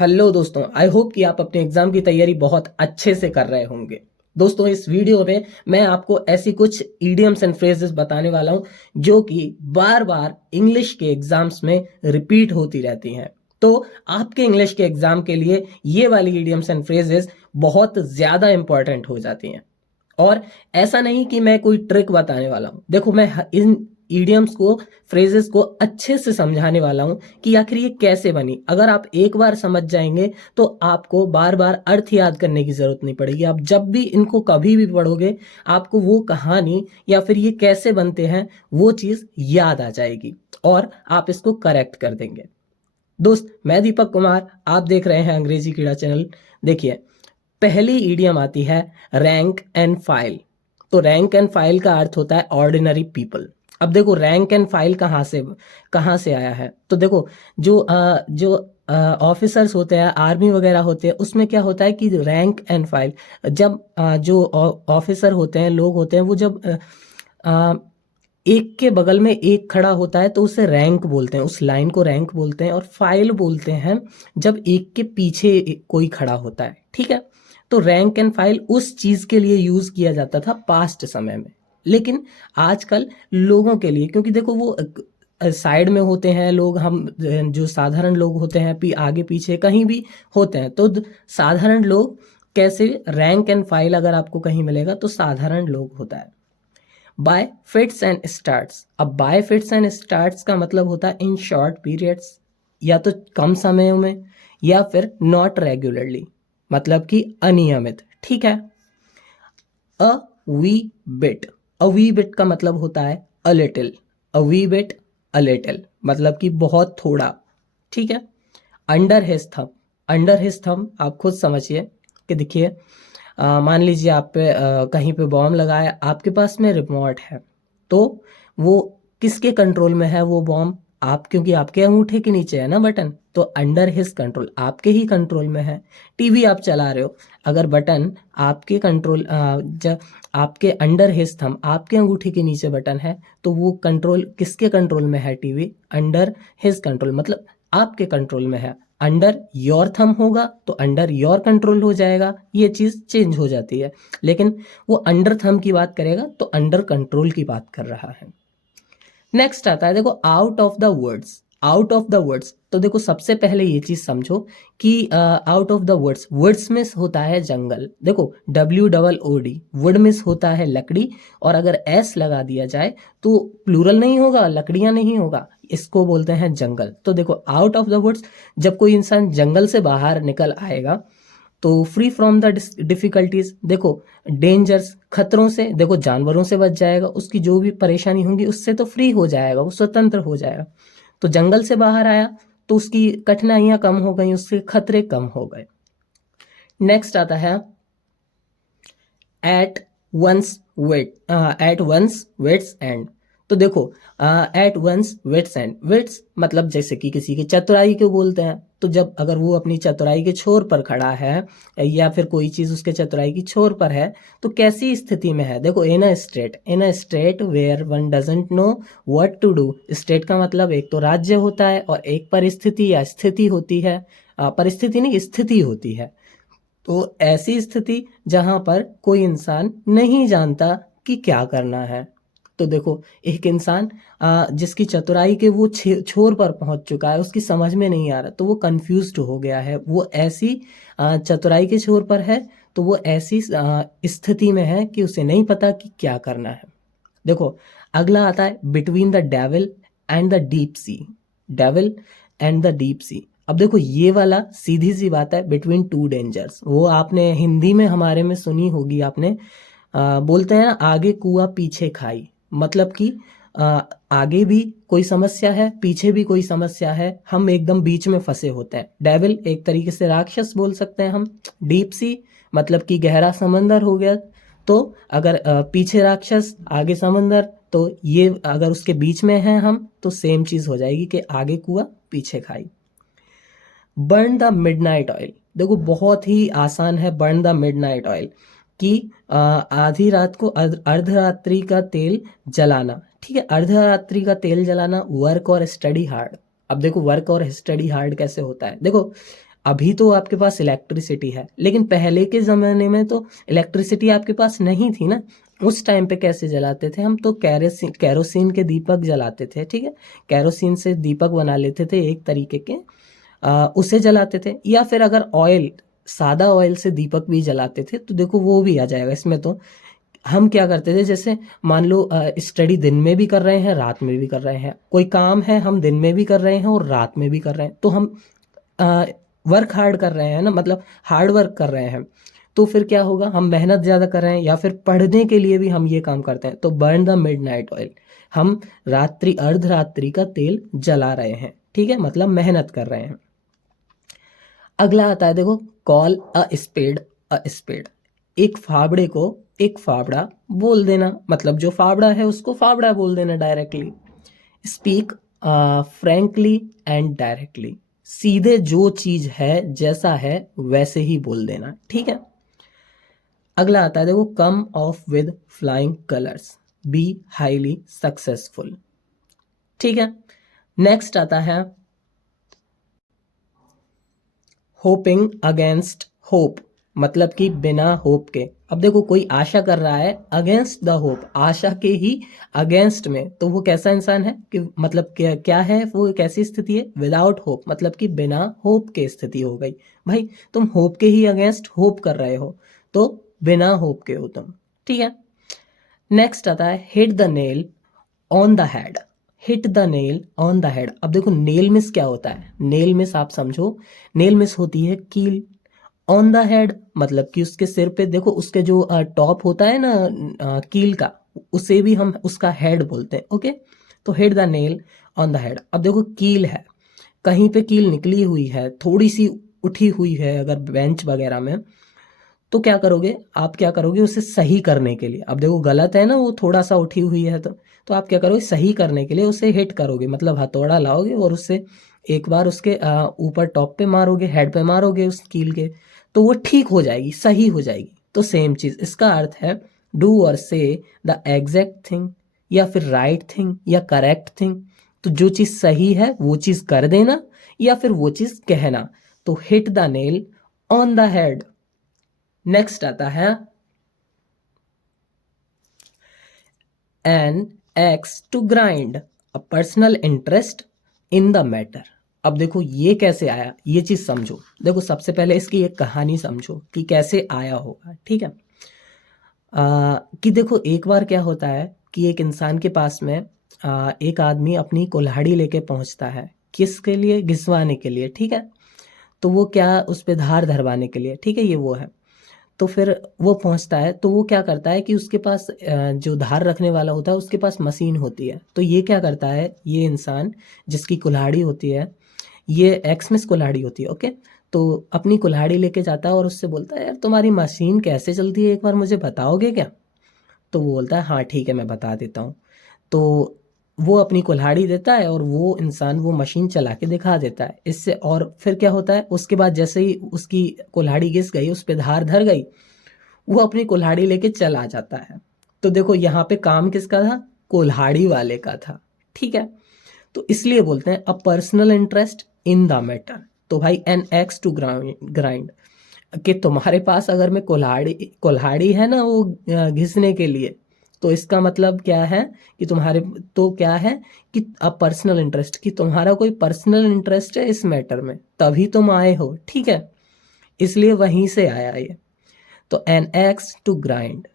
Hello दोस्तों, I hope कि आप अपने एग्जाम की तैयारी बहुत अच्छे से कर रहे होंगे। दोस्तों, इस वीडियो में मैं आपको ऐसी कुछ इडियम्स एंड फ्रेजेस बताने वाला हूं जो कि बार बार इंग्लिश के एग्जाम्स में रिपीट होती रहती हैं। तो आपके इंग्लिश के एग्जाम के लिए ये वाली इडियम्स एंड फ्रेजेस बहुत ज्यादा इंपॉर्टेंट हो जाती हैं। और ऐसा नहीं कि मैं कोई ट्रिक बताने वाला हूं। देखो, मैं इन ईडियम्स को, फ्रेजेस को अच्छे से समझाने वाला हूं कि आखिर ये कैसे बनी। अगर आप एक बार समझ जाएंगे तो आपको बार बार अर्थ याद करने की जरूरत नहीं पड़ेगी। आप जब भी इनको कभी भी पढ़ोगे, आपको वो कहानी या फिर ये कैसे बनते हैं वो चीज याद आ जाएगी और आप इसको करेक्ट कर देंगे। दोस्त, मैं दीपक कुमार, आप देख रहे हैं अंग्रेजी कीड़ा चैनल। देखिए, पहली ईडियम आती है रैंक एंड फाइल। तो रैंक एंड फाइल का अर्थ होता है ऑर्डिनरी पीपल। अब देखो, रैंक एंड फाइल कहाँ से आया है। तो देखो, जो ऑफिसर्स होते हैं, आर्मी वगैरह होते हैं, उसमें क्या होता है कि रैंक एंड फाइल, जब जो ऑफिसर होते हैं, लोग होते हैं, वो जब एक के बगल में एक खड़ा होता है तो उसे रैंक बोलते हैं, उस लाइन को रैंक बोलते हैं। और फाइल बोलते हैं जब एक के पीछे कोई खड़ा होता है, ठीक है। तो रैंक एंड फाइल उस चीज के लिए यूज किया जाता था पास्ट समय में। लेकिन आजकल लोगों के लिए, क्योंकि देखो वो साइड में होते हैं लोग, हम जो साधारण लोग होते हैं आगे पीछे कहीं भी होते हैं, तो साधारण लोग कैसे, रैंक एंड फाइल अगर आपको कहीं मिलेगा तो साधारण लोग होता है। Bye fits and starts. अब बाय फिट्स एंड स्टार्ट्स का मतलब होता है इन शॉर्ट पीरियड्स, या तो कम समयों में, या फिर नॉट रेगुलरली, मतलब कि अनियमित, ठीक है। A wee bit. A wee bit का मतलब होता है a little. A wee bit, a little मतलब कि बहुत थोड़ा, ठीक है। Under his thumb. Under his thumb आप खुद समझिए कि देखिए, मान लीजिए आप पे कहीं पे बॉम्ब लगाया, आपके पास में रिमोट है, तो वो किसके कंट्रोल में है वो बॉम्ब? आप, क्योंकि आपके अंगूठे के नीचे है ना बटन, तो अंडर हिज कंट्रोल, आपके ही कंट्रोल में है। टीवी आप चला रहे हो, अगर बटन आपके कंट्रोल, जब आपके अंडर हिज थंब, आपके अंगूठे के नीचे बटन है, तो वो कंट्रोल किसके कंट्रोल में है? टीवी अंडर हिज कंट्रोल, मतलब आपके कंट्रोल में है। अंडर योर थंब होगा तो अंडर योर कंट्रोल हो जाएगा, ये चीज चेंज हो जाती है। लेकिन वो अंडर थंब की बात करेगा तो अंडर कंट्रोल की बात कर रहा है। नेक्स्ट आता है, देखो, out of the words. Out of the words, तो देखो सबसे पहले ये चीज समझो कि out of the words, words में होता है जंगल। देखो, WOOD, वुड में होता है लकड़ी, और अगर एस लगा दिया जाए तो प्लूरल नहीं होगा, लकड़ियां नहीं होगा, इसको बोलते हैं जंगल। तो देखो, आउट ऑफ द वर्ड्स, जब कोई इंसान जंगल से बाहर निकल आएगा तो फ्री फ्रॉम द डिफिकल्टीज, देखो डेंजर्स, खतरों से, देखो जानवरों से बच जाएगा, उसकी जो भी परेशानी होंगी उससे तो फ्री हो जाएगा, वो स्वतंत्र हो जाएगा। तो जंगल से बाहर आया तो उसकी कठिनाइयां कम हो गई, उसके खतरे कम हो गए। नेक्स्ट आता है at one's at one's wits end. तो देखो, at one's wits end, wits मतलब जैसे कि किसी की चतुराई को बोलते हैं। तो जब अगर वो अपनी चतुराई के छोर पर खड़ा है, या फिर कोई चीज उसके चतुराई की छोर पर है, तो कैसी स्थिति में है? देखो, in a state where one doesn't know what to do. State का मतलब एक तो राज्य होता है और एक परिस्थिति या स्थिति होती है। परिस्थिति नहीं, स्थिति होती है। तो ऐसी स्थिति जहां पर कोई इंसान नहीं जानता कि क्या करना है। तो देखो, एक इंसान जिसकी चतुराई के वो छोर पर पहुंच चुका है, उसकी समझ में नहीं आ रहा, तो वो कंफ्यूज्ड हो गया है, वो ऐसी चतुराई के छोर पर है, तो वो ऐसी स्थिति में है कि उसे नहीं पता कि क्या करना है। देखो, अगला आता है between the devil and the deep sea. Devil and the deep sea. अब देखो, ये वाला सीधी सी बात है, बिटवीन टू डेंजर्स। वो आपने हिंदी में हमारे में सुनी होगी आपने, बोलते हैं ना, आगे कुआ पीछे खाई। मतलब कि आगे भी कोई समस्या है, पीछे भी कोई समस्या है, हम एकदम बीच में फंसे होते हैं। डेविल एक तरीके से राक्षस बोल सकते हैं हम। डीप सी मतलब कि गहरा समंदर हो गया। तो अगर पीछे राक्षस आगे समंदर, तो ये अगर उसके बीच में है हम, तो सेम चीज हो जाएगी कि आगे कुआ पीछे खाई। Burn the midnight oil. देखो, बहुत ही आसान है बर्न द मिडनाइट ऑयल, कि आधी रात को अर्धरात्रि का तेल जलाना, ठीक है। अर्धरात्रि का तेल जलाना, वर्क और स्टडी हार्ड। अब देखो, वर्क और स्टडी हार्ड कैसे होता है। देखो, अभी तो आपके पास इलेक्ट्रिसिटी है, लेकिन पहले के ज़माने में तो इलेक्ट्रिसिटी आपके पास नहीं थी ना। उस टाइम पे कैसे जलाते थे हम? तो कैरोसिन के दीपक जलाते थे, ठीक है। कैरोसिन से दीपक बना लेते थे एक तरीके के, उसे जलाते थे। या फिर अगर ऑयल, सादा ऑयल से दीपक भी जलाते थे, तो देखो वो भी आ जाएगा इसमें। तो हम क्या करते थे, जैसे मान लो स्टडी दिन में भी कर रहे हैं, रात में भी कर रहे हैं, कोई काम है हम दिन में भी कर रहे हैं और रात में भी कर रहे हैं, तो हम वर्क हार्ड कर रहे हैं ना, मतलब हार्ड वर्क कर रहे हैं। तो फिर क्या होगा, हम मेहनत ज़्यादा कर रहे हैं, या फिर पढ़ने के लिए भी हम ये काम करते हैं, तो बर्न द मिडनाइट ऑयल, हम रात्रि अर्धरात्रि का तेल जला रहे हैं, ठीक है, मतलब मेहनत कर रहे हैं। अगला आता है देखो, call a spade a spade. एक फावड़े को एक फावड़ा बोल देना, मतलब जो फावड़ा है उसको फावड़ा बोल देना directly. Speak frankly and directly, सीधे जो चीज है जैसा है वैसे ही बोल देना, ठीक है। अगला आता है देखो, come off with flying colours, be highly successful, ठीक है। नेक्स्ट आता है होपिंग अगेंस्ट होप, मतलब कि बिना होप के। अब देखो कोई आशा कर रहा है अगेंस्ट द होप, आशा के ही अगेंस्ट में, तो वो कैसा इंसान है कि मतलब क्या है वो, एक ऐसी स्थिति है विदाउट होप, मतलब कि बिना होप के स्थिति हो गई। भाई तुम होप के ही अगेंस्ट होप कर रहे हो, तो बिना होप के हो तुम, ठीक है। नेक्स्ट आता है hit the nail on the head, hit the nail on the head. अब देखो नेल मिस क्या होता है, नेल मिस आप समझो, नेल मिस होती है कील। ऑन द हेड मतलब कि उसके सिर पे, देखो उसके जो टॉप होता है ना कील का, उसे भी हम उसका हेड बोलते हैं, ओके। तो hit the nail on the head. अब देखो कील है, कहीं पे कील निकली हुई है, थोड़ी सी उठी हुई है अगर बेंच वगैरह में, तो क्या करोगे आप, क्या करोगे उसे सही करने के लिए। अब देखो गलत है ना, वो थोड़ा सा उठी हुई है, तो आप क्या करोगे, सही करने के लिए उसे हिट करोगे, मतलब हथौड़ा लाओगे और उससे एक बार उसके ऊपर टॉप पे मारोगे, हेड पे मारोगे उस कील के, तो वो ठीक हो जाएगी, सही हो जाएगी। तो सेम चीज, इसका अर्थ है डू और से द एग्जैक्ट थिंग, या फिर राइट थिंग या करेक्ट थिंग। तो जो चीज सही है वो चीज कर देना, या फिर वो चीज कहना। तो hit the nail on the head. Next आता है an axe to grind, a personal interest in the matter. अब देखो ये कैसे आया, ये चीज समझो। देखो सबसे पहले इसकी एक कहानी समझो कि कैसे आया होगा, ठीक है। कि देखो एक बार क्या होता है कि एक इंसान के पास में एक आदमी अपनी कुल्हाड़ी लेके पहुंचता है, किसके लिए, घिसवाने के लिए, ठीक है। तो वो क्या, उस पे धार धरवाने के लिए, ठीक है, ये वो है। तो फिर वो पहुंचता है, तो वो क्या करता है कि उसके पास जो धार रखने वाला होता है उसके पास मशीन होती है। तो ये क्या करता है, ये इंसान जिसकी कुल्हाड़ी होती है, ये एक्समिस कुल्हाड़ी होती है, ओके। तो अपनी कुल्हाड़ी लेके जाता है और उससे बोलता है यार तुम्हारी मशीन कैसे चलती है, एक बार मुझे बताओगे क्या? तो वो बोलता है हाँ ठीक है मैं बता देता हूँ। तो वो अपनी कुल्हाड़ी देता है और वो इंसान वो मशीन चला के दिखा देता है इससे। और फिर क्या होता है, उसके बाद जैसे ही उसकी कुल्हाड़ी घिस गई, उस पर धार धर गई, वो अपनी कुल्हाड़ी लेके चला जाता है। तो देखो यहाँ पे काम किसका था, कुल्हाड़ी वाले का था, ठीक है। तो इसलिए बोलते हैं अ personal interest in the matter. तो भाई एन एक्स टू ग्राइंड, कि तुम्हारे पास अगर में कुल्हाड़ी कुल्हाड़ी है ना वो घिसने के लिए, तो इसका मतलब क्या है कि तुम्हारे, तो क्या है कि अब पर्सनल इंटरेस्ट, कि तुम्हारा कोई पर्सनल इंटरेस्ट है इस मैटर में, तभी तुम आए हो, ठीक है। इसलिए वहीं से आया ये। तो an axe to grind.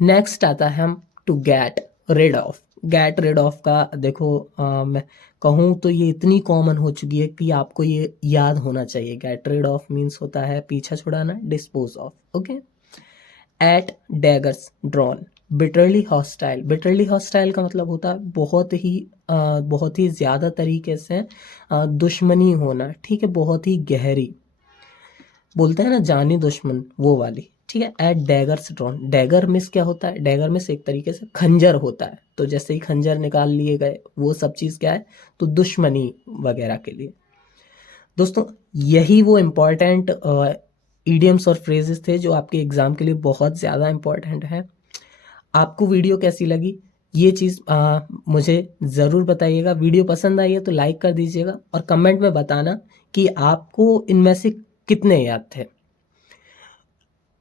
Next आता है हम to get rid of. Get rid of का देखो मैं कहूँ तो ये इतनी कॉमन हो चुकी है कि आपको ये याद होना चाहिए। गेट रिड ऑफ मीन्स होता है पीछा छुड़ाना, dispose of, okay. At daggers drawn, bitterly hostile. Bitterly hostile का मतलब होता है बहुत ही ज़्यादा तरीके से दुश्मनी होना, ठीक है, बहुत ही गहरी, बोलते हैं ना जानी दुश्मन, वो वाली, ठीक है। एट डैगर्स ड्रॉन, डैगर मिस क्या होता है, डैगर मिस एक तरीके से खंजर होता है। तो जैसे ही खंजर निकाल लिए गए, वो सब चीज़ क्या है, तो दुश्मनी वगैरह के लिए। दोस्तों यही वो इम्पॉर्टेंट इडियम्स और फ्रेजेस थे जो आपके एग्जाम के लिए बहुत ज़्यादा इम्पॉर्टेंट है। आपको वीडियो कैसी लगी ये चीज़ मुझे ज़रूर बताइएगा। वीडियो पसंद आई है तो लाइक कर दीजिएगा और कमेंट में बताना कि आपको इनमें से कितने याद थे।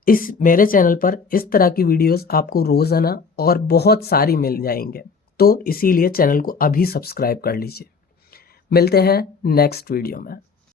इस मेरे चैनल पर इस तरह की वीडियोस आपको रोजाना और बहुत सारी मिल जाएंगे, तो इसीलिए चैनल को अभी सब्सक्राइब कर लीजिए। मिलते हैं नेक्स्ट वीडियो में।